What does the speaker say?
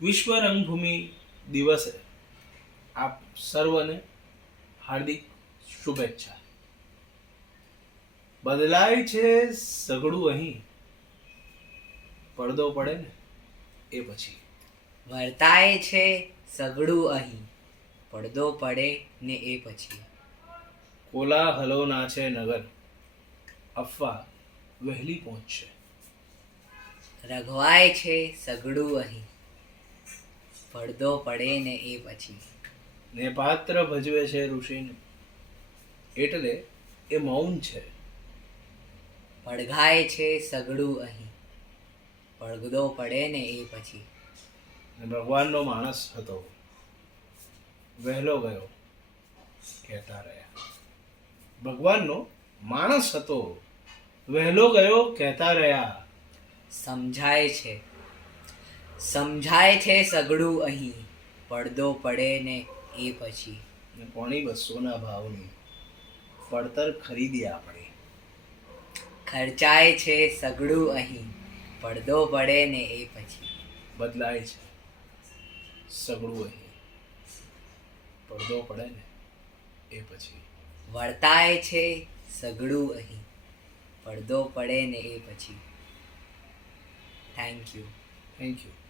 વિશ્વ રંગભૂમિ દિવસે આપ સર્વને હાર્દિક શુભેચ્છા. બદલાય છે સઘળું અહીં, પડદો પડે ને એ પછી. વર્તાય છે સઘળું અહીં, પડદો પડે ને એ પછી. કોલાહલો ના છે નગર, અફવા વહેલી પહોંચશે. રઘવાય છે સઘળું અહીં, પડદો પડે ને એ પછી. ને પાત્ર ભજવે છે ઋષિને, એટલે એ મૌન છે. પડઘાય છે સઘળું અહીં, પડદો પડે ને એ પછી. ને ભગવાનનો માણસ હતો, વહેલો ગયો કહેતા રહ્યા. ભગવાનનો માણસ હતો, વહેલો ગયો કહેતા રહ્યા. સમજાય છે સઘળું અહીં, પડદો પડે ને એ પછી. ને પોણી 200 ભાવની પડતર ખરીદી આપણે. ખર્ચાય છે સઘળું અહીં, પડદો પડે ને એ પછી. બદલાય છે સગળું અહીં, પડદો પડે ને એ પછી. વર્તાય છે સઘળું અહીં, પડદો પડે ને એ પછી. Thank you. Thank you.